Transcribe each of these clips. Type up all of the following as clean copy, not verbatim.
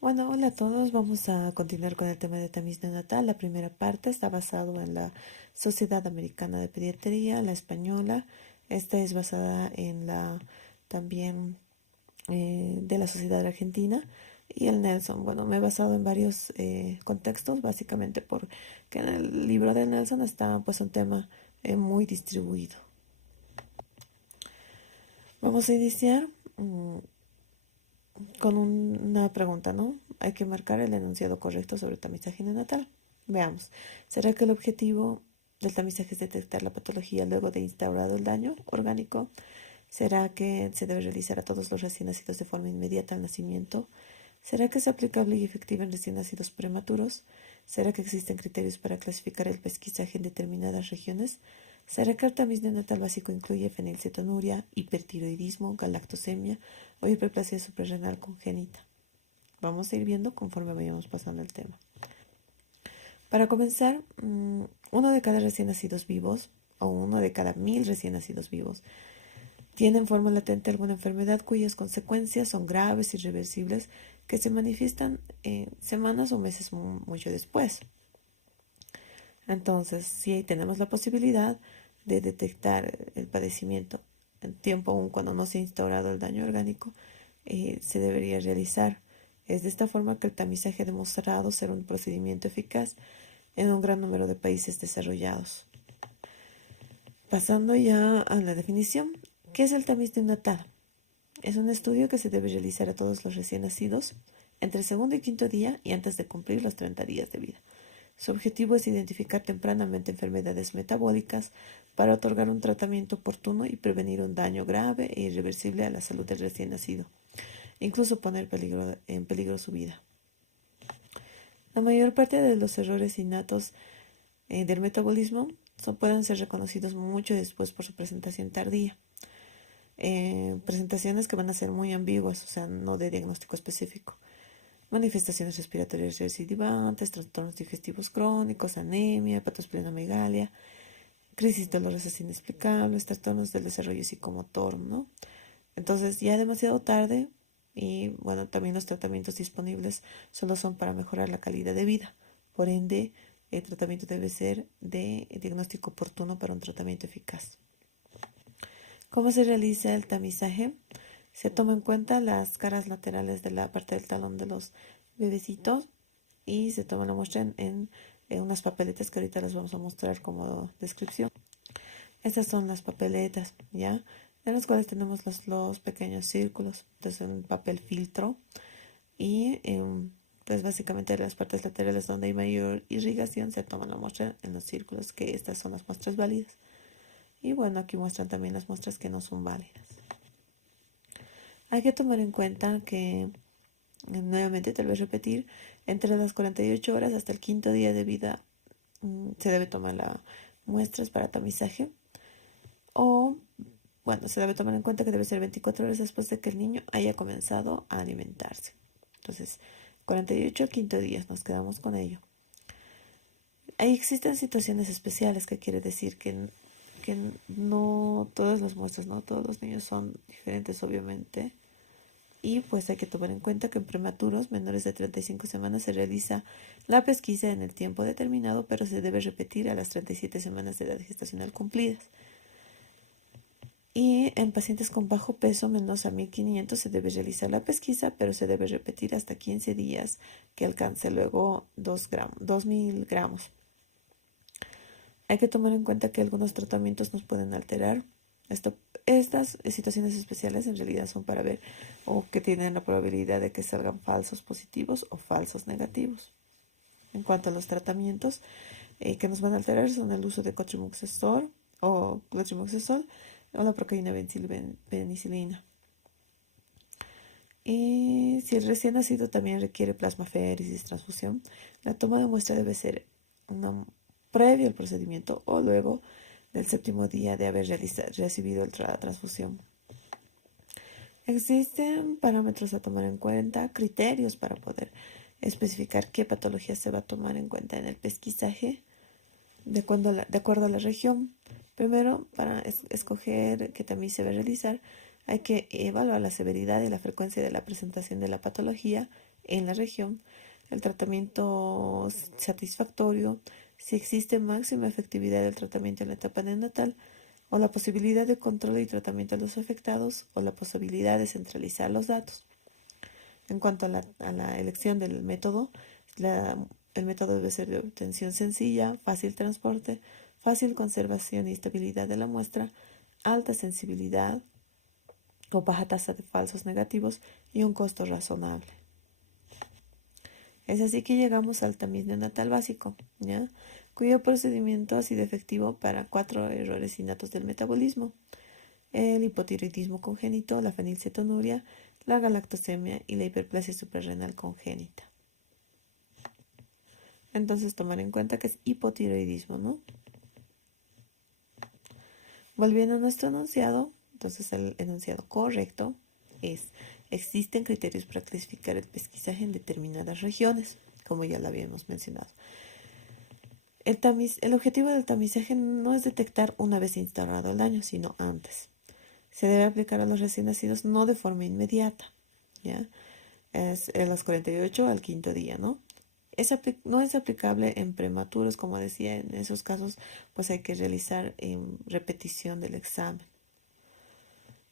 Bueno, hola a todos. Vamos a continuar con el tema de tamiz neonatal. La primera parte está basado en la Sociedad Americana de Pediatría, la española. Esta es basada en la también de la Sociedad Argentina y el Nelson. Bueno, me he basado en varios contextos, básicamente porque en el libro de Nelson está pues un tema muy distribuido. Vamos a iniciar con una pregunta, ¿no? Hay que marcar el enunciado correcto sobre el tamizaje neonatal. Veamos, ¿será que el objetivo del tamizaje es detectar la patología luego de instaurado el daño orgánico? ¿Será que se debe realizar a todos los recién nacidos de forma inmediata al nacimiento? ¿Será que es aplicable y efectiva en recién nacidos prematuros? ¿Será que existen criterios para clasificar el pesquisaje en determinadas regiones? ¿Será que el tamiz neonatal básico incluye fenilcetonuria, hipertiroidismo, galactosemia o hiperplasia suprarrenal congénita? Vamos a ir viendo conforme vayamos pasando el tema. Para comenzar, uno de cada recién nacidos vivos, o uno de cada 1000 recién nacidos vivos, tiene en forma latente alguna enfermedad cuyas consecuencias son graves, irreversibles, que se manifiestan semanas o meses mucho después. Entonces, si tenemos la posibilidad de detectar el padecimiento en tiempo aún cuando no se ha instaurado el daño orgánico, se debería realizar. Es de esta forma que el tamizaje ha demostrado ser un procedimiento eficaz en un gran número de países desarrollados. Pasando ya a la definición, ¿qué es el tamiz neonatal? Es un estudio que se debe realizar a todos los recién nacidos entre el segundo y quinto día y antes de cumplir los 30 días de vida. Su objetivo es identificar tempranamente enfermedades metabólicas para otorgar un tratamiento oportuno y prevenir un daño grave e irreversible a la salud del recién nacido, incluso poner en peligro su vida. La mayor parte de los errores innatos del metabolismo pueden ser reconocidos mucho después por su presentación tardía. Presentaciones que van a ser muy ambiguas, o sea, no de diagnóstico específico. Manifestaciones respiratorias recidivantes, trastornos digestivos crónicos, anemia, hepatosplenomegalia, crisis dolorosas inexplicables, trastornos del desarrollo psicomotor, ¿no? Entonces ya demasiado tarde y bueno, también los tratamientos disponibles solo son para mejorar la calidad de vida. Por ende, el tratamiento debe ser de diagnóstico oportuno para un tratamiento eficaz. ¿Cómo se realiza el tamizaje? Se toma en cuenta las caras laterales de la parte del talón de los bebecitos y se toma la muestra en unas papeletas que ahorita les vamos a mostrar como descripción. Estas son las papeletas, ¿ya? En las cuales tenemos los pequeños círculos. Entonces, un papel filtro y pues básicamente las partes laterales donde hay mayor irrigación se toma la muestra en los círculos, que estas son las muestras válidas. Y bueno, aquí muestran también las muestras que no son válidas. Hay que tomar en cuenta que, nuevamente te lo voy a repetir, entre las 48 horas hasta el quinto día de vida se debe tomar las muestras para tamizaje o, bueno, se debe tomar en cuenta que debe ser 24 horas después de que el niño haya comenzado a alimentarse. Entonces, 48 al quinto día, nos quedamos con ello. Ahí existen situaciones especiales, que quiere decir que no todas las muestras, no todos los niños son diferentes, obviamente. Y pues hay que tomar en cuenta que en prematuros menores de 35 semanas se realiza la pesquisa en el tiempo determinado, pero se debe repetir a las 37 semanas de edad gestacional cumplidas. Y en pacientes con bajo peso, menos a 1500, se debe realizar la pesquisa, pero se debe repetir hasta 15 días que alcance luego 2000 gramos. Hay que tomar en cuenta que algunos tratamientos nos pueden alterar. Estas situaciones especiales en realidad son para ver o que tienen la probabilidad de que salgan falsos positivos o falsos negativos. En cuanto a los tratamientos que nos van a alterar son el uso de cotrimoxazol o clotrimazol o la procaína penicilina. Y si el recién nacido también requiere plasmaféresis, transfusión, la toma de muestra debe ser previo al procedimiento o luego del séptimo día de haber recibido la transfusión. Existen parámetros a tomar en cuenta, criterios para poder especificar qué patología se va a tomar en cuenta en el pesquisaje de acuerdo a la región. Primero, para escoger qué tamiz se va a realizar, hay que evaluar la severidad y la frecuencia de la presentación de la patología en la región, el tratamiento satisfactorio, si existe máxima efectividad del tratamiento en la etapa neonatal, o la posibilidad de control y tratamiento de los afectados, o la posibilidad de centralizar los datos. En cuanto a la elección del método, el método debe ser de obtención sencilla, fácil transporte, fácil conservación y estabilidad de la muestra, alta sensibilidad o baja tasa de falsos negativos y un costo razonable. Es así que llegamos al tamiz neonatal básico, ¿ya? Cuyo procedimiento ha sido efectivo para 4 errores innatos del metabolismo: el hipotiroidismo congénito, la fenilcetonuria, la galactosemia y la hiperplasia suprarrenal congénita. Entonces, tomar en cuenta que es hipotiroidismo, ¿no? Volviendo a nuestro enunciado, entonces el enunciado correcto es: existen criterios para clasificar el pesquisaje en determinadas regiones, como ya lo habíamos mencionado. El objetivo del tamizaje no es detectar una vez instaurado el daño, sino antes. Se debe aplicar a los recién nacidos no de forma inmediata, ¿ya? Es a los 48 al quinto día, ¿no? No es aplicable en prematuros, como decía, en esos casos pues hay que realizar repetición del examen.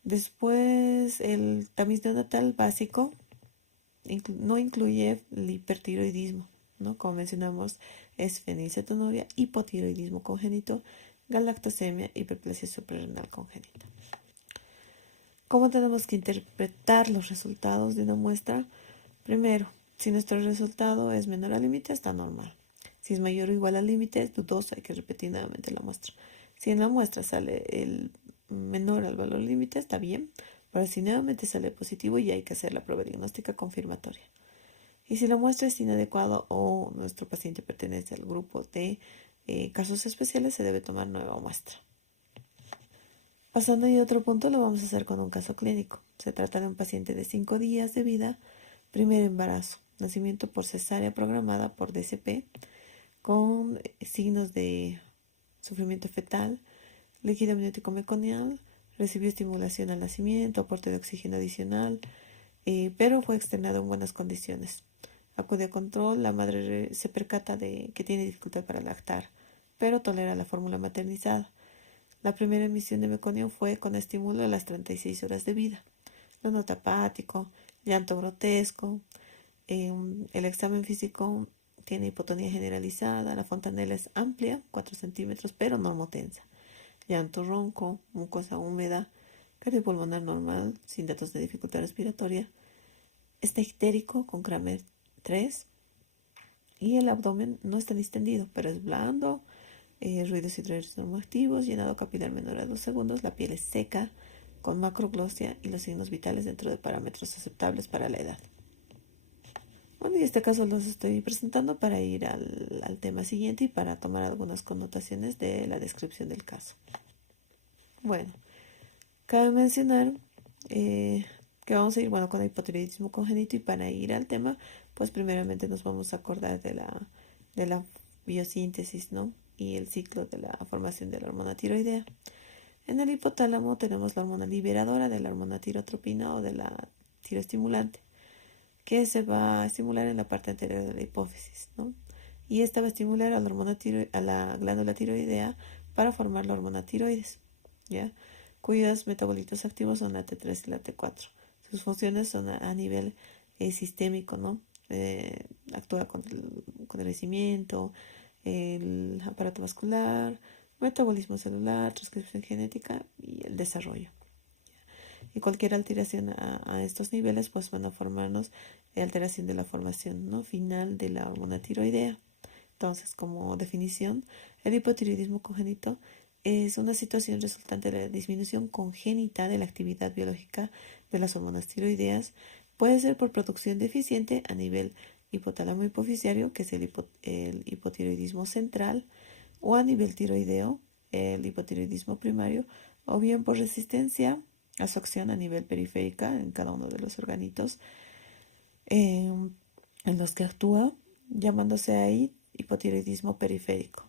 Después, el tamiz neonatal básico no incluye el hipertiroidismo, ¿no? Como mencionamos, es fenilcetonuria, hipotiroidismo congénito, galactosemia, hiperplasia suprarrenal congénita. ¿Cómo tenemos que interpretar los resultados de una muestra? Primero, si nuestro resultado es menor al límite, está normal. Si es mayor o igual al límite, es dudoso, hay que repetir nuevamente la muestra. Si en la muestra sale el menor al valor límite, está bien, pero si nuevamente sale positivo, ya hay que hacer la prueba diagnóstica confirmatoria. Y si la muestra es inadecuada o nuestro paciente pertenece al grupo de casos especiales, se debe tomar nueva muestra. Pasando a otro punto, lo vamos a hacer con un caso clínico. Se trata de un paciente de 5 días de vida, primer embarazo, nacimiento por cesárea programada por DCP, con signos de sufrimiento fetal, líquido amniótico meconial, recibió estimulación al nacimiento, aporte de oxígeno adicional, pero fue externado en buenas condiciones. Acude a control, la madre se percata de que tiene dificultad para lactar, pero tolera la fórmula maternizada. La primera emisión de meconio fue con estímulo a las 36 horas de vida. Lo nota apático, llanto grotesco, el examen físico tiene hipotonía generalizada, la fontanela es amplia, 4 centímetros, pero normotensa. Llanto ronco, mucosa húmeda, cardiopulmonar normal, sin datos de dificultad respiratoria. Está ictérico con Kramer 3 y el abdomen no está distendido, pero es blando, ruidos hidráulicos normoactivos, llenado capilar menor a 2 segundos, la piel es seca, con macroglosia y los signos vitales dentro de parámetros aceptables para la edad. Bueno, y este caso los estoy presentando para ir al tema siguiente y para tomar algunas connotaciones de la descripción del caso. Bueno, cabe mencionar que vamos a ir con el hipotiroidismo congénito, y para ir al tema, pues primeramente nos vamos a acordar de la biosíntesis, ¿no? Y el ciclo de la formación de la hormona tiroidea. En el hipotálamo tenemos la hormona liberadora de la hormona tirotropina o de la tiroestimulante, que se va a estimular en la parte anterior de la hipófisis, ¿no? Y esta va a estimular a la glándula tiroidea para formar la hormona tiroides, ¿ya? Cuyos metabolitos activos son la T3 y la T4. Sus funciones son a nivel sistémico, ¿no? Actúa con el crecimiento, el aparato vascular, metabolismo celular, transcripción genética y el desarrollo. Y cualquier alteración a estos niveles pues van a formarnos alteración de la formación, ¿no? Final de la hormona tiroidea. Entonces, como definición, el hipotiroidismo congénito es una situación resultante de la disminución congénita de la actividad biológica de las hormonas tiroideas. Puede ser por producción deficiente a nivel hipotálamo hipoficiario, que es el hipotiroidismo central, o a nivel tiroideo, el hipotiroidismo primario, o bien por resistencia a su acción a nivel periférica en cada uno de los organitos en los que actúa, llamándose ahí hipotiroidismo periférico.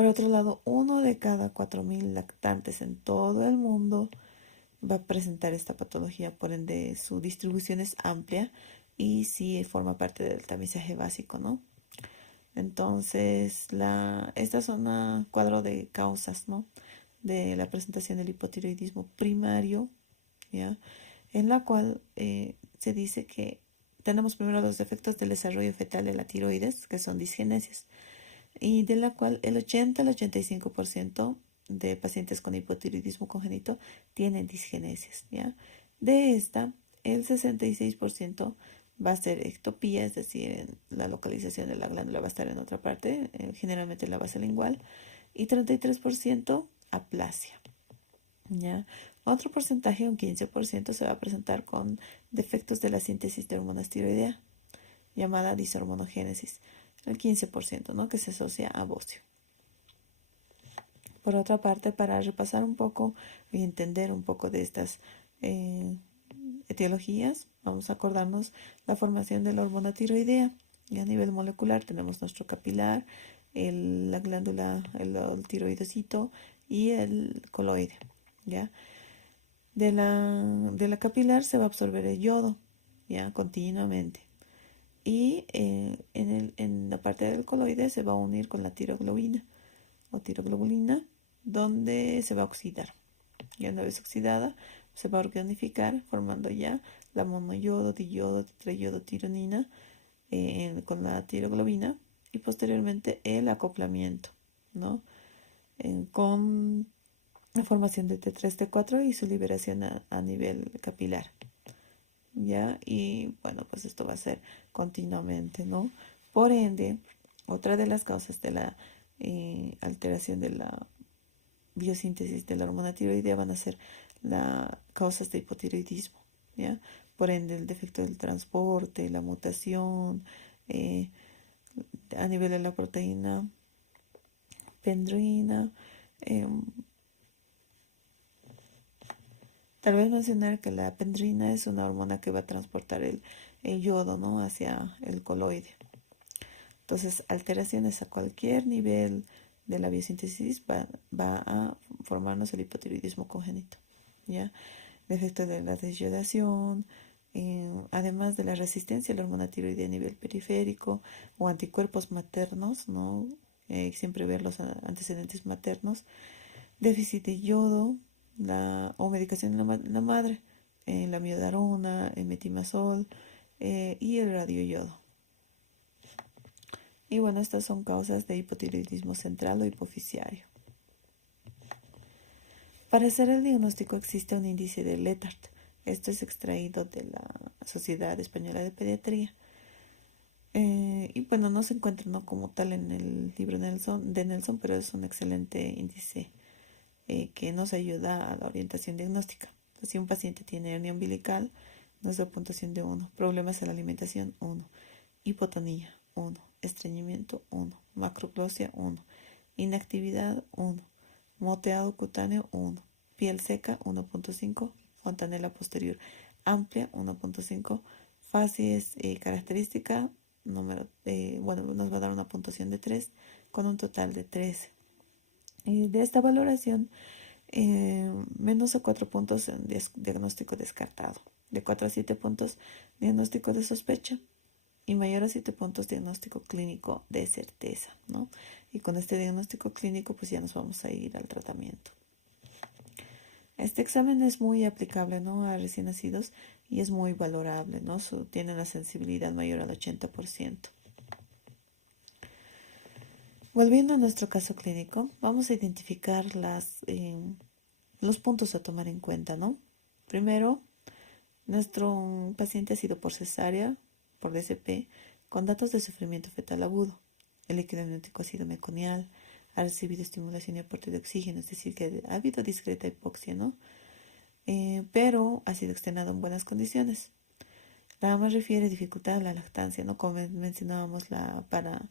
Por otro lado, 1 de cada 4.000 lactantes en todo el mundo va a presentar esta patología, por ende su distribución es amplia y sí forma parte del tamizaje básico, ¿no? Entonces, estas son un cuadro de causas, ¿no? De la presentación del hipotiroidismo primario, ¿ya? En la cual se dice que tenemos primero los defectos del desarrollo fetal de la tiroides, que son disgenesias, y de la cual el 80 al 85% de pacientes con hipotiroidismo congénito tienen disgenesias, ¿ya? De esta, el 66% va a ser ectopía, es decir, la localización de la glándula va a estar en otra parte, generalmente en la base lingual, y 33% aplasia, ¿ya? Otro porcentaje, un 15%, se va a presentar con defectos de la síntesis de hormonas tiroidea, llamada dishormonogénesis, el 15%, ¿no? Que se asocia a bocio. Por otra parte, para repasar un poco y entender un poco de estas etiologías, vamos a acordarnos la formación de la hormona tiroidea. Y a nivel molecular tenemos nuestro capilar, la glándula, el tiroidocito y el coloide, ¿ya? De la capilar se va a absorber el yodo, ¿ya? Continuamente. Y en la parte del coloide se va a unir con la tiroglobina o tiroglobulina, donde se va a oxidar. Y una vez oxidada, se va a organificar formando ya la monoyodo, diyodo, tetrayodo, tironina con la tiroglobina y posteriormente el acoplamiento, ¿no? Con la formación de T3, T4 y su liberación a nivel capilar, ¿ya? Y bueno, pues esto va a ser continuamente, ¿no? Por ende, otra de las causas de la alteración de la biosíntesis de la hormona tiroidea van a ser las causas de hipotiroidismo, ¿ya? Por ende, el defecto del transporte, la mutación, a nivel de la proteína pendrina. Tal vez mencionar que la pendrina es una hormona que va a transportar el yodo, ¿no? Hacia el coloide. Entonces, alteraciones a cualquier nivel de la biosíntesis va a formarnos el hipotiroidismo congénito, ¿ya? Defecto de la desyodación, además de la resistencia a la hormona tiroidea a nivel periférico o anticuerpos maternos, ¿no? Siempre ver los antecedentes maternos, déficit de yodo, o medicación en la madre, la miodarona, el metimazol y el radioyodo. Y bueno, estas son causas de hipotiroidismo central o hipoficiario. Para hacer el diagnóstico existe un índice de Letard. Esto es extraído de la Sociedad Española de Pediatría. Y bueno, no se encuentra, ¿no?, como tal en el libro de Nelson, pero es un excelente índice que nos ayuda a la orientación diagnóstica. Si un paciente tiene hernia umbilical, nuestra puntuación de 1. Problemas en la alimentación, 1. Hipotonía, 1. Estreñimiento, 1. Macroglosia, 1. Inactividad, 1. Moteado cutáneo, 1. Piel seca, 1.5. Fontanela posterior amplia, 1.5. Facies característica, bueno, nos va a dar una puntuación de 3 con un total de 13. Y de esta valoración, menos a 4 puntos en diagnóstico descartado, de 4 a 7 puntos diagnóstico de sospecha y mayor a 7 puntos diagnóstico clínico de certeza, ¿no? Y con este diagnóstico clínico pues ya nos vamos a ir al tratamiento. Este examen es muy aplicable, ¿no?, a recién nacidos y es muy valorable, ¿no? Tiene una sensibilidad mayor al 80%. Volviendo a nuestro caso clínico, vamos a identificar los puntos a tomar en cuenta, ¿no? Primero, nuestro paciente ha sido por cesárea, por DCP, con datos de sufrimiento fetal agudo. El líquido amniótico ha sido meconial, ha recibido estimulación y aporte de oxígeno, es decir, que ha habido discreta hipoxia, ¿no? Pero ha sido externado en buenas condiciones. La AMA refiere dificultad a la lactancia, ¿no? Como mencionábamos para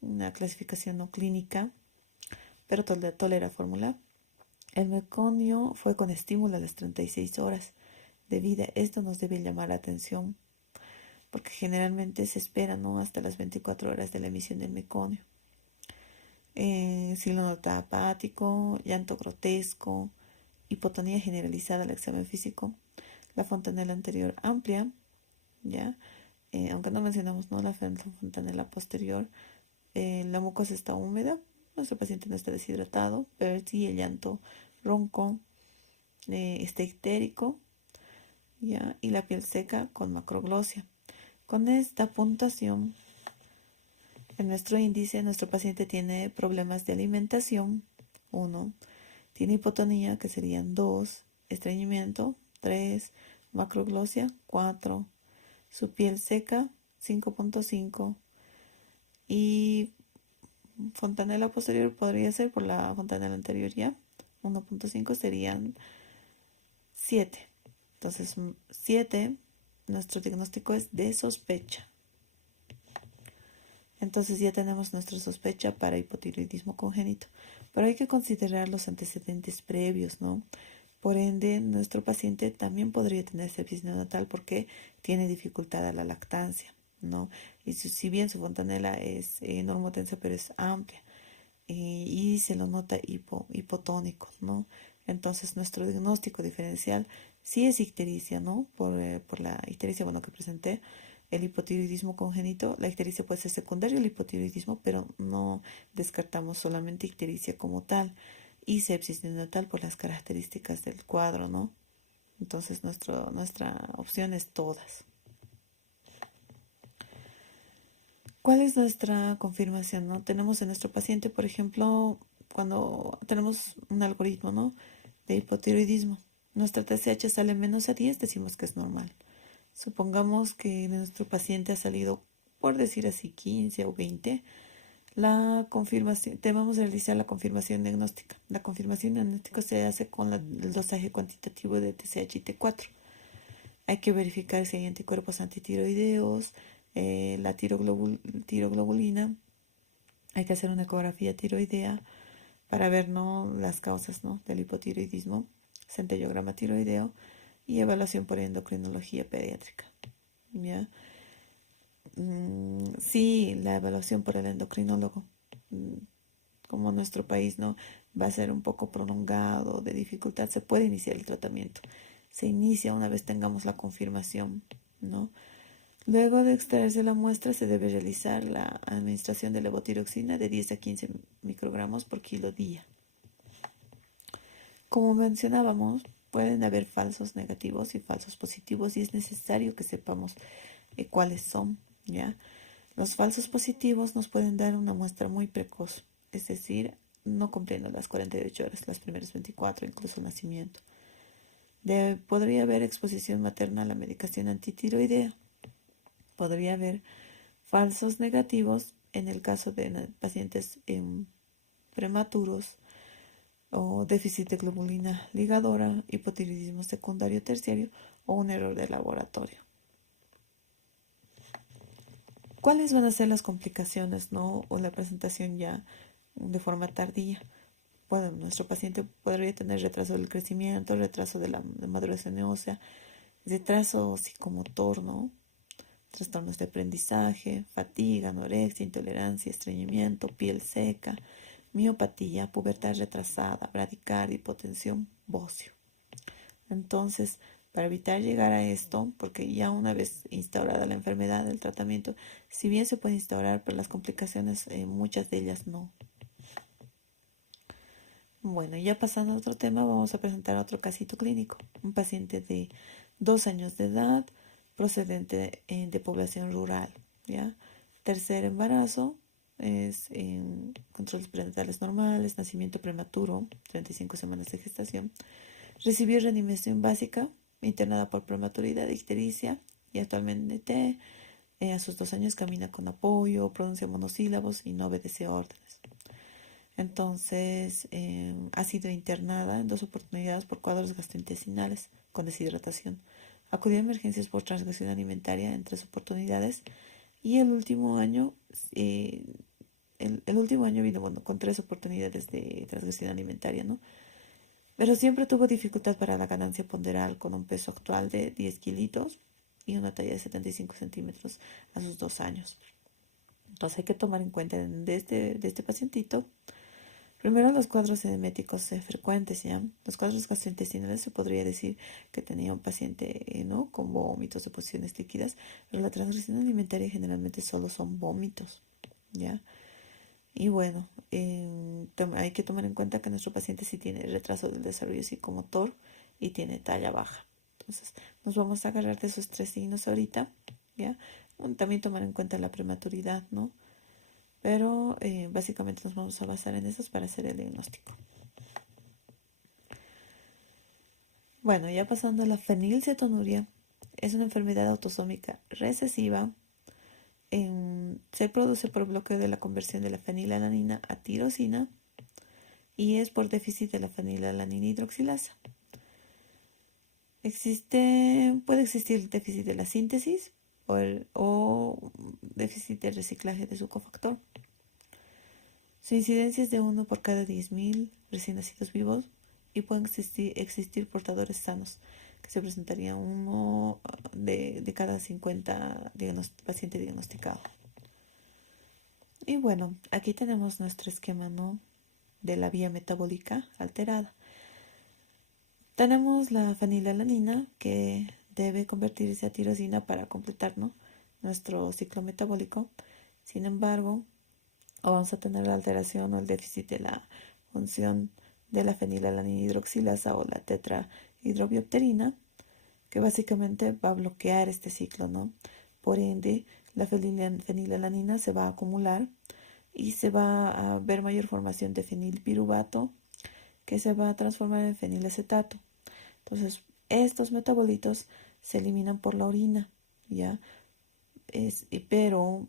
una clasificación no clínica, pero tolera fórmula. El meconio fue con estímulo a las 36 horas de vida. Esto nos debe llamar la atención porque generalmente se espera, ¿no?, hasta las 24 horas de la emisión del meconio. Si lo nota apático, llanto grotesco, hipotonía generalizada al examen físico, la fontanela anterior amplia, ¿ya? Aunque no mencionamos, ¿no?, la fontanela posterior, la mucosa está húmeda, nuestro paciente no está deshidratado, pero sí el llanto ronco, está ictérico, ¿ya? Y la piel seca con macroglosia. Con esta puntuación, en nuestro índice, nuestro paciente tiene problemas de alimentación, 1, tiene hipotonía, que serían 2, estreñimiento, 3, macroglosia, 4, su piel seca, 5.5, y fontanela posterior podría ser por la fontanela anterior ya, 1.5, serían 7. Entonces, 7, nuestro diagnóstico es de sospecha. Entonces ya tenemos nuestra sospecha para hipotiroidismo congénito. Pero hay que considerar los antecedentes previos, ¿no? Por ende, nuestro paciente también podría tener sepsis neonatal porque tiene dificultad a la lactancia, ¿no? Y si bien su fontanela es normotensa, pero es amplia, y se lo nota hipotónico, ¿no? Entonces, nuestro diagnóstico diferencial sí es ictericia, ¿no? Por la ictericia, bueno, que presenté, el hipotiroidismo congénito. La ictericia puede ser secundario al hipotiroidismo, pero no descartamos solamente ictericia como tal, y sepsis neonatal por las características del cuadro, ¿no? Entonces, nuestra opción es todas. ¿Cuál es nuestra confirmación, no? Tenemos en nuestro paciente, por ejemplo, cuando tenemos un algoritmo, ¿no?, de hipotiroidismo, nuestra TSH sale menos a 10, decimos que es normal. Supongamos que nuestro paciente ha salido, por decir así, 15 o 20. La confirmación, debemos realizar la confirmación diagnóstica. La confirmación diagnóstica se hace con el dosaje cuantitativo de TSH y T4. Hay que verificar si hay anticuerpos antitiroideos, la tiroglobulina. Hay que hacer una ecografía tiroidea para ver, ¿no?, las causas, ¿no?, del hipotiroidismo, centellograma tiroideo y evaluación por endocrinología pediátrica, ¿ya? Sí, la evaluación por el endocrinólogo, como nuestro país no va a ser un poco prolongado, de dificultad, se puede iniciar el tratamiento. Se inicia una vez tengamos la confirmación, ¿no? Luego de extraerse la muestra, se debe realizar la administración de levotiroxina de 10 a 15 microgramos por kilo día. Como mencionábamos, pueden haber falsos negativos y falsos positivos y es necesario que sepamos cuáles son, ¿ya? Los falsos positivos nos pueden dar una muestra muy precoz, es decir, no cumpliendo las 48 horas, las primeras 24, incluso el nacimiento. Podría haber exposición materna a la medicación antitiroidea. Podría haber falsos negativos en el caso de pacientes prematuros o déficit de globulina ligadora, hipotiroidismo secundario terciario o un error de laboratorio. ¿Cuáles van a ser las complicaciones, no, o la presentación ya de forma tardía? Bueno, nuestro paciente podría tener retraso del crecimiento, retraso de la maduración ósea, retraso psicomotor, ¿no?, trastornos de aprendizaje, fatiga, anorexia, intolerancia, estreñimiento, piel seca, miopatía, pubertad retrasada, bradicardia, hipotensión, bocio. Entonces, para evitar llegar a esto, porque ya una vez instaurada la enfermedad, el tratamiento, si bien se puede instaurar, pero las complicaciones, muchas de ellas no. Bueno, ya pasando a otro tema, vamos a presentar otro casito clínico. Un paciente de 2 años de edad, procedente de población rural, ¿ya? Tercer embarazo, es controles prenatales normales, nacimiento prematuro, 35 semanas de gestación. Recibió reanimación básica, internada por prematuridad, ictericia, y actualmente a sus 2 años camina con apoyo, pronuncia monosílabos y no obedece órdenes. Entonces, ha sido internada en 2 oportunidades por cuadros gastrointestinales con deshidratación. Acudió a emergencias por transgresión alimentaria en 3 oportunidades y el último año, el último año vino, bueno, con 3 oportunidades de transgresión alimentaria, ¿no? Pero siempre tuvo dificultad para la ganancia ponderal con un peso actual de 10 kilitos y una talla de 75 centímetros a sus 2 años. Entonces hay que tomar en cuenta de este pacientito, primero los cuadros edeméticos frecuentes, ¿ya? Los cuadros gastrointestinales se podría decir que tenía un paciente, ¿no? Con vómitos, deposiciones líquidas, pero la transgresión alimentaria generalmente solo son vómitos, ¿ya? Y bueno, hay que tomar en cuenta que nuestro paciente sí tiene retraso del desarrollo psicomotor y tiene talla baja. Entonces, nos vamos a agarrar de esos tres signos ahorita, ¿ya? También tomar en cuenta la prematuridad, ¿no? Pero básicamente nos vamos a basar en esos para hacer el diagnóstico. Bueno, ya pasando a la fenilcetonuria, es una enfermedad autosómica recesiva. Se produce por bloqueo de la conversión de la fenilalanina a tirosina y es por déficit de la fenilalanina hidroxilasa. Puede existir déficit de la síntesis o déficit de reciclaje de su cofactor. Su incidencia es de 1 por cada 10.000 recién nacidos vivos y pueden existir portadores sanos, que se presentaría uno de cada 50 pacientes diagnosticados. Y bueno, aquí tenemos nuestro esquema, ¿no?, de la vía metabólica alterada. Tenemos la fenilalanina que debe convertirse a tirosina para completar, ¿no?, nuestro ciclo metabólico. Sin embargo, vamos a tener la alteración o el déficit de la función de la fenilalanina hidroxilasa o la tetrahidrobiopterina, que básicamente va a bloquear este ciclo, ¿no? Por ende, la fenilalanina se va a acumular y se va a ver mayor formación de fenilpiruvato, que se va a transformar en fenilacetato. Entonces, estos metabolitos se eliminan por la orina, ¿ya? Pero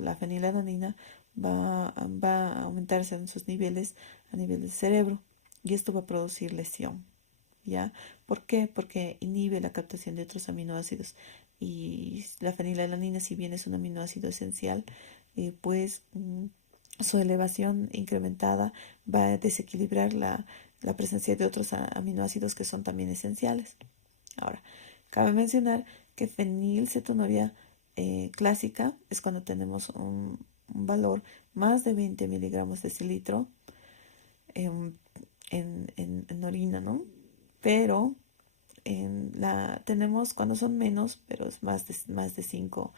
la fenilalanina va a aumentarse en sus niveles a nivel del cerebro y esto va a producir lesión, ¿ya? ¿Por qué? Porque inhibe la captación de otros aminoácidos y la fenilalanina, si bien es un aminoácido esencial, pues su elevación incrementada va a desequilibrar la presencia de otros aminoácidos que son también esenciales. Ahora, cabe mencionar que fenilcetonuria clásica es cuando tenemos un valor más de 20 miligramos de cilitro en orina, ¿no? Pero tenemos cuando son menos, pero es más de 5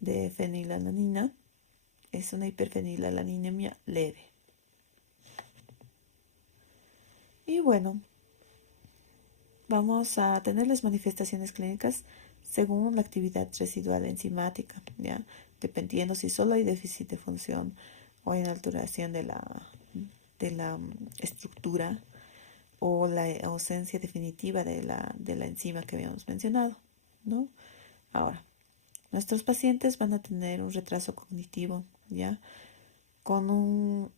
de fenilalanina, es una hiperfenilalaninемia leve. Y bueno, vamos a tener las manifestaciones clínicas según la actividad residual enzimática, ¿ya? Dependiendo si solo hay déficit de función o hay una alteración de la estructura o la ausencia definitiva de la enzima que habíamos mencionado, ¿no? Ahora, nuestros pacientes van a tener un retraso cognitivo, ¿ya? Con un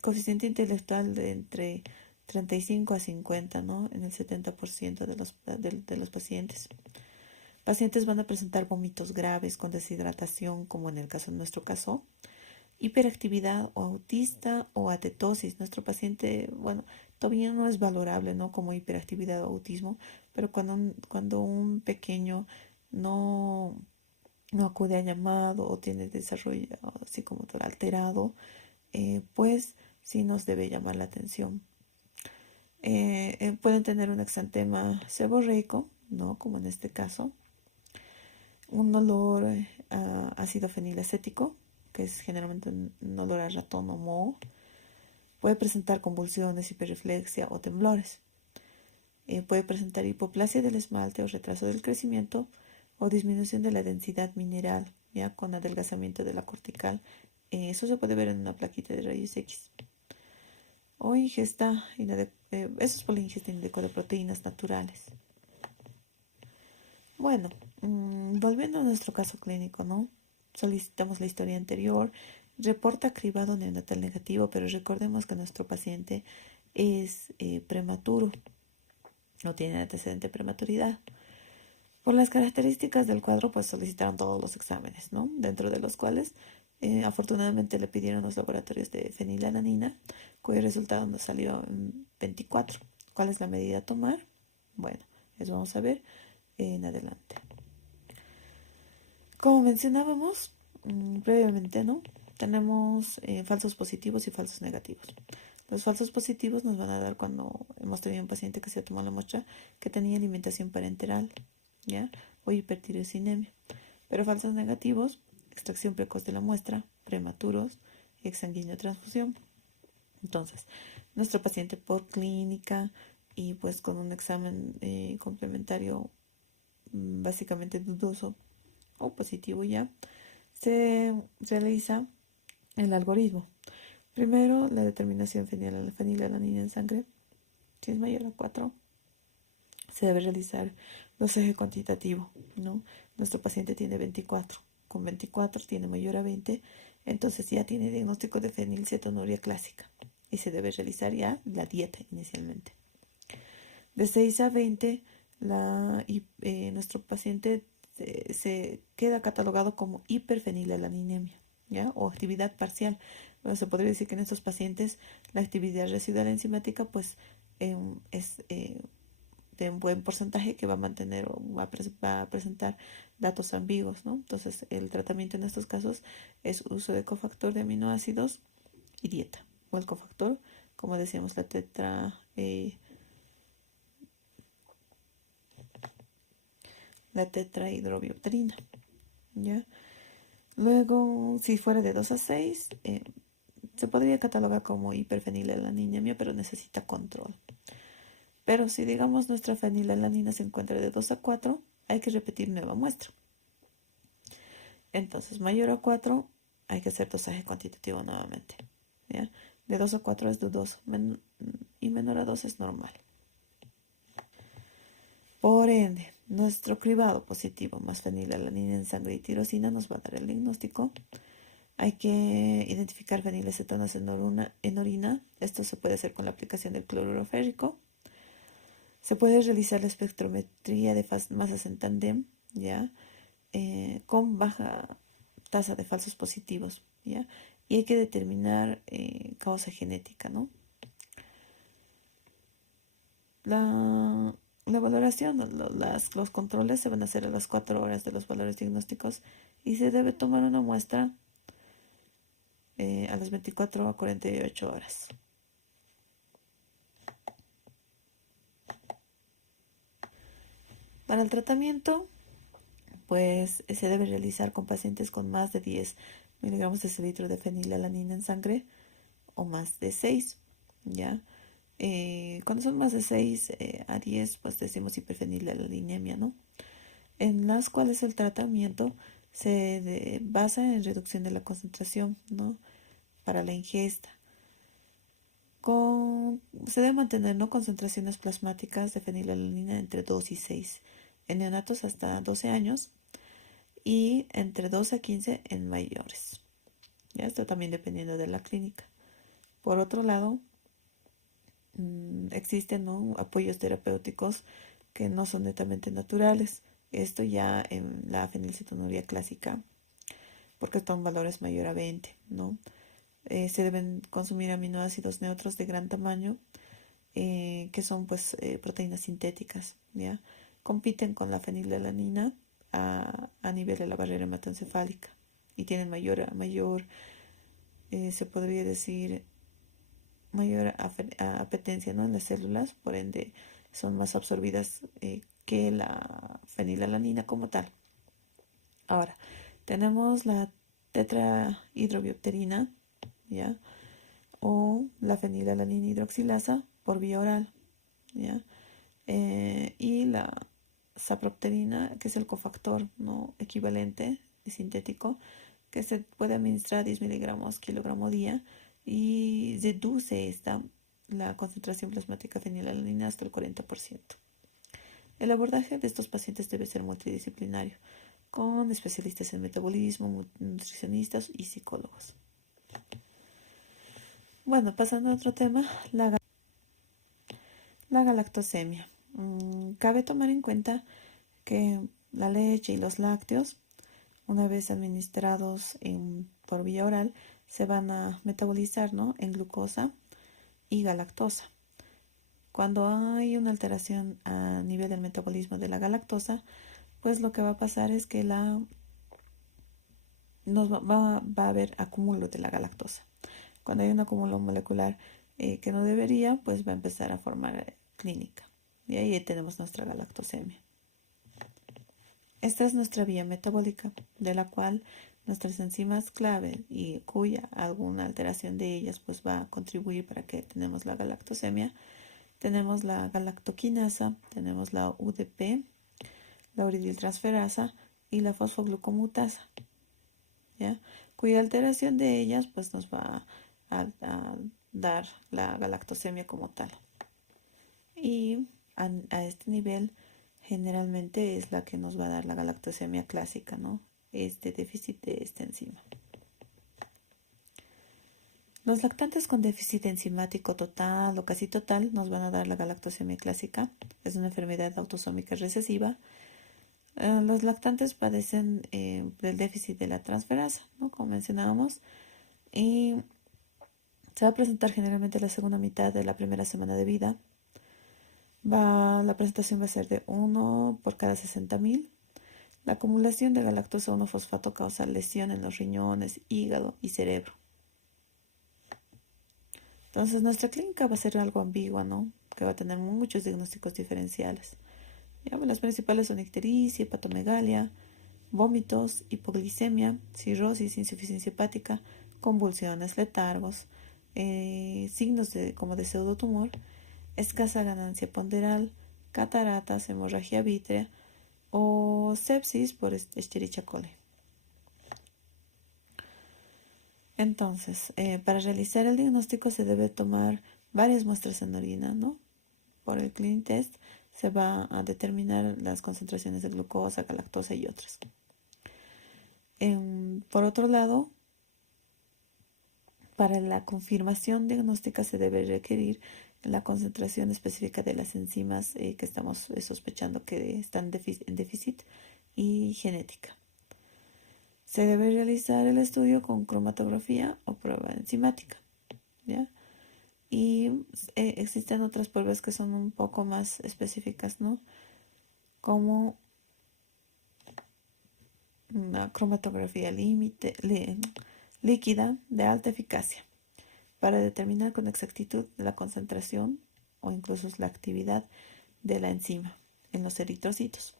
coeficiente intelectual de entre 35 a 50, ¿no? En el 70% de los pacientes. Pacientes van a presentar vómitos graves con deshidratación, como en el caso de nuestro caso, hiperactividad o autista o atetosis. Nuestro paciente, bueno, todavía no es valorable, ¿no?, como hiperactividad o autismo, pero cuando un pequeño no acude a llamado o tiene desarrollo psicomotor alterado, pues sí nos debe llamar la atención. Pueden tener un exantema seborreico, ¿no?, como en este caso, un olor a ácido fenilacético, que es generalmente un olor a ratón o moho. Puede presentar convulsiones, hiperreflexia o temblores. Puede presentar hipoplasia del esmalte o retraso del crecimiento o disminución de la densidad mineral, ya con adelgazamiento de la cortical. Eso se puede ver en una plaquita de rayos X. O ingesta eso es por la ingesta inadecuada de proteínas naturales. Bueno, volviendo a nuestro caso clínico, ¿no? Solicitamos la historia anterior, reporta cribado neonatal negativo, pero recordemos que nuestro paciente es prematuro, no tiene antecedente de prematuridad. Por las características del cuadro, pues solicitaron todos los exámenes, ¿no? Dentro de los cuales, afortunadamente, le pidieron los laboratorios de fenilalanina, cuyo resultado nos salió en 24. ¿Cuál es la medida a tomar? Bueno, eso vamos a ver en adelante. Como mencionábamos, previamente, ¿no? Tenemos falsos positivos y falsos negativos. Los falsos positivos nos van a dar cuando hemos tenido un paciente que se tomó la muestra que tenía alimentación parenteral, ¿ya? O hipertirosinemia. Pero falsos negativos, extracción precoz de la muestra, prematuros y exsanguíneo transfusión. Entonces, nuestro paciente por clínica y pues con un examen complementario básicamente dudoso o positivo ya, se realiza el algoritmo. Primero, la determinación fenilalanina en sangre. Si es mayor a 4, se debe realizar dosaje cuantitativo, ¿no? Nuestro paciente tiene 24. Con 24 tiene mayor a 20, entonces ya tiene diagnóstico de fenilcetonuria clásica y se debe realizar ya la dieta inicialmente. De 6 a 20, nuestro paciente se queda catalogado como hiperfenilalaninемia, ¿ya? O actividad parcial. Bueno, se podría decir que en estos pacientes la actividad residual enzimática pues es de un buen porcentaje que va a mantener o va a presentar datos ambiguos, ¿no? Entonces, el tratamiento en estos casos es uso de cofactor de aminoácidos y dieta. O el cofactor, como decíamos, la tetrahidrobiopterina, ¿ya? Luego, si fuera de 2 a 6, se podría catalogar como hiperfenilalaninemia, pero necesita control. Pero si digamos nuestra fenilalanina se encuentra de 2 a 4, hay que repetir nueva muestra. Entonces, mayor a 4, hay que hacer dosaje cuantitativo nuevamente, ¿ya? De 2 a 4 es dudoso y menor a 2 es normal. Por ende, nuestro cribado positivo más fenilalanina en sangre y tirosina nos va a dar el diagnóstico. Hay que identificar fenilacetonas en orina. Esto se puede hacer con la aplicación del cloruro férrico. Se puede realizar la espectrometría de masas en tándem, ¿ya? Con baja tasa de falsos positivos, ¿ya? Y hay que determinar causa genética, ¿no? La valoración, los controles se van a hacer a las 4 horas de los valores diagnósticos y se debe tomar una muestra a las 24 a 48 horas. Para el tratamiento, pues se debe realizar con pacientes con más de 10 miligramos de cilitro de fenilalanina en sangre o más de 6, ¿ya? Cuando son más de 6 a 10, pues decimos hiperfenilalaninемia, ¿no? En las cuales el tratamiento se basa en reducción de la concentración, ¿no? Para la ingesta. Se debe mantener, ¿no?, concentraciones plasmáticas de fenilalanina entre 2 y 6 en neonatos hasta 12 años y entre 12 a 15 en mayores. Ya, esto también dependiendo de la clínica. Por otro lado, existen, ¿no?, apoyos terapéuticos que no son netamente naturales. Esto ya en la fenilcetonuria clásica, porque son valores mayor a 20, ¿no? Se deben consumir aminoácidos neutros de gran tamaño, que son pues proteínas sintéticas, ¿ya? Compiten con la fenilalanina a nivel de la barrera hematoencefálica y tienen se podría decir, mayor apetencia, ¿no?, en las células, por ende son más absorbidas que la fenilalanina como tal. Ahora, tenemos la tetrahidrobiopterina, ¿ya? O la fenilalanina hidroxilasa por vía oral, ¿ya? Y la sapropterina, que es el cofactor, ¿no?, equivalente y sintético, que se puede administrar 10 miligramos kilogramo día y reduce la concentración plasmática fenilalanina hasta el 40%. El abordaje de estos pacientes debe ser multidisciplinario, con especialistas en metabolismo, nutricionistas y psicólogos. Bueno, pasando a otro tema, la galactosemia. Cabe tomar en cuenta que la leche y los lácteos, una vez administrados por vía oral, se van a metabolizar, ¿no?, en glucosa y galactosa. Cuando hay una alteración a nivel del metabolismo de la galactosa, pues lo que va a pasar es que va a haber acúmulo de la galactosa. Cuando hay un acúmulo molecular que no debería, pues va a empezar a formar clínica. Y ahí tenemos nuestra galactosemia. Esta es nuestra vía metabólica, de la cual nuestras enzimas clave y cuya alguna alteración de ellas pues va a contribuir para que tenemos la galactosemia. Tenemos la galactoquinasa, tenemos la UDP, la uridiltransferasa y la fosfoglucomutasa, ¿ya? Cuya alteración de ellas pues nos va a dar la galactosemia como tal. Y a este nivel generalmente es la que nos va a dar la galactosemia clásica, ¿no? Este déficit de esta enzima. Los lactantes con déficit enzimático total o casi total nos van a dar la galactosemia clásica. Es una enfermedad autosómica recesiva. Los lactantes padecen del déficit de la transferasa, ¿no? Como mencionábamos. Y se va a presentar generalmente la segunda mitad de la primera semana de vida. La presentación va a ser de 1 por cada 60.000. La acumulación de galactosa 1-fosfato causa lesión en los riñones, hígado y cerebro. Entonces nuestra clínica va a ser algo ambigua, ¿no? Que va a tener muchos diagnósticos diferenciales. ¿Ya? Las principales son ictericia, hepatomegalia, vómitos, hipoglicemia, cirrosis, insuficiencia hepática, convulsiones, letargos, signos como de pseudotumor, escasa ganancia ponderal, cataratas, hemorragia vítrea o sepsis por Escherichia coli. Entonces, para realizar el diagnóstico se debe tomar varias muestras en orina, ¿no? Por el Clean Test se va a determinar las concentraciones de glucosa, galactosa y otras. Por otro lado, para la confirmación diagnóstica se debe requerir la concentración específica de las enzimas que estamos sospechando que están en déficit y genética. Se debe realizar el estudio con cromatografía o prueba enzimática, ¿ya? Y existen otras pruebas que son un poco más específicas, ¿no? Como una cromatografía líquida de alta eficacia para determinar con exactitud la concentración o incluso la actividad de la enzima en los eritrocitos.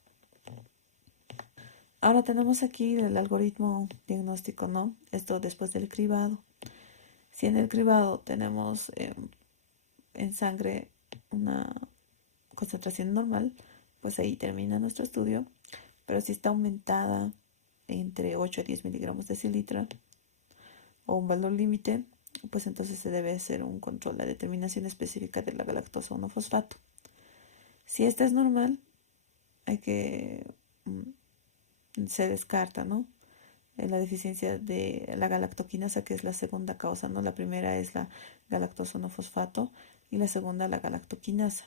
Ahora tenemos aquí el algoritmo diagnóstico, ¿no? Esto después del cribado. Si en el cribado tenemos en sangre una concentración normal, pues ahí termina nuestro estudio. Pero si está aumentada entre 8 a 10 miligramos de decilitro o un valor límite, pues entonces se debe hacer un control, la determinación específica de la galactosa 1-fosfato. Si esta es normal, se descarta, ¿no? La deficiencia de la galactoquinasa, que es la segunda causa, ¿no? La primera es la galactosa 1-fosfato y la segunda la galactoquinasa,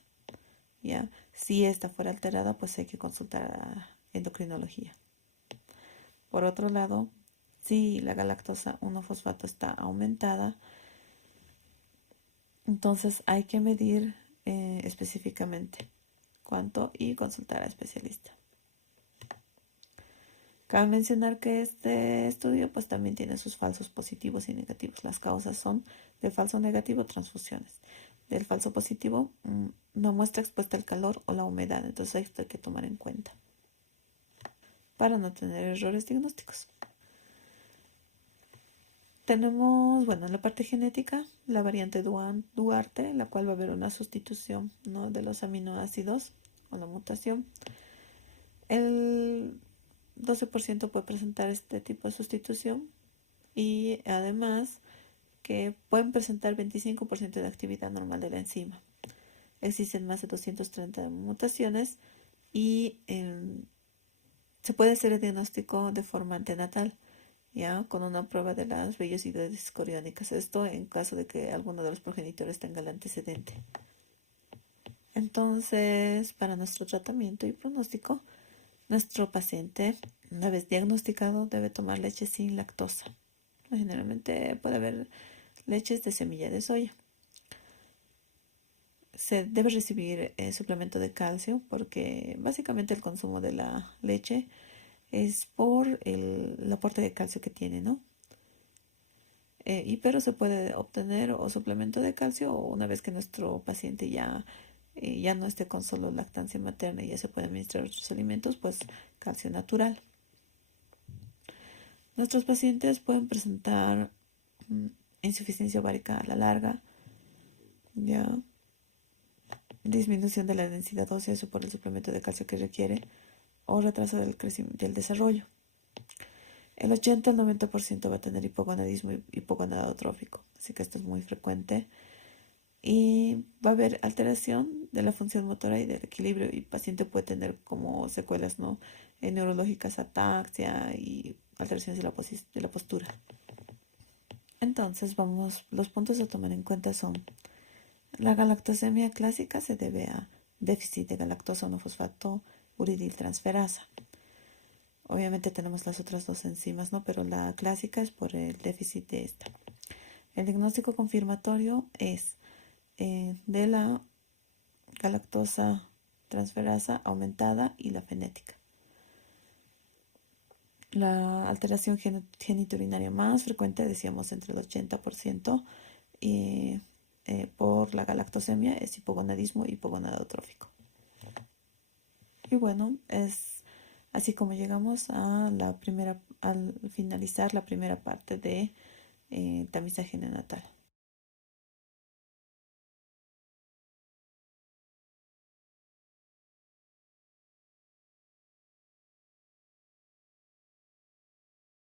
¿ya? Si esta fuera alterada, pues hay que consultar a endocrinología. Por otro lado, si la galactosa 1-fosfato está aumentada, entonces hay que medir específicamente cuánto y consultar a especialista. Cabe mencionar que este estudio pues también tiene sus falsos positivos y negativos. Las causas son del falso negativo, transfusiones. Del falso positivo, no muestra expuesta al calor o la humedad. Entonces esto hay que tomar en cuenta para no tener errores diagnósticos. Tenemos, bueno, en la parte genética, la variante Duarte, la cual va a haber una sustitución, ¿no?, de los aminoácidos o la mutación. El 12% puede presentar este tipo de sustitución y además que pueden presentar 25% de actividad normal de la enzima. Existen más de 230 mutaciones y se puede hacer el diagnóstico de forma antenatal, ¿ya? Con una prueba de las vellosidades coriónicas. Esto en caso de que alguno de los progenitores tenga el antecedente. Entonces, para nuestro tratamiento y pronóstico, nuestro paciente, una vez diagnosticado, debe tomar leche sin lactosa. Generalmente puede haber leches de semilla de soya. Se debe recibir suplemento de calcio porque básicamente el consumo de la leche es por el aporte de calcio que tiene, ¿no? Pero se puede obtener o suplemento de calcio o una vez que nuestro paciente ya no esté con solo lactancia materna y ya se puede administrar otros alimentos, pues calcio natural. Nuestros pacientes pueden presentar mm, insuficiencia ovárica a la larga, ya disminución de la densidad ósea, eso por el suplemento de calcio que requiere, o retraso del crecimiento del desarrollo. El 80 al 90% va a tener hipogonadismo y hipogonadotrófico, así que esto es muy frecuente. Y va a haber alteración de la función motora y del equilibrio, y el paciente puede tener como secuelas, ¿no? Neurológicas, ataxia y alteraciones de la postura. Entonces, los puntos a tomar en cuenta son: la galactosemia clásica se debe a déficit de galactosa 1-fosfato uridiltransferasa. Obviamente tenemos las otras dos enzimas, ¿no? Pero la clásica es por el déficit de esta. El diagnóstico confirmatorio es de la galactosa transferasa aumentada y la fenética. La alteración genitourinaria más frecuente, decíamos entre el 80%, y por la galactosemia es hipogonadismo y hipogonadotrófico. Y bueno, es así como llegamos al finalizar la primera parte de tamizaje neonatal.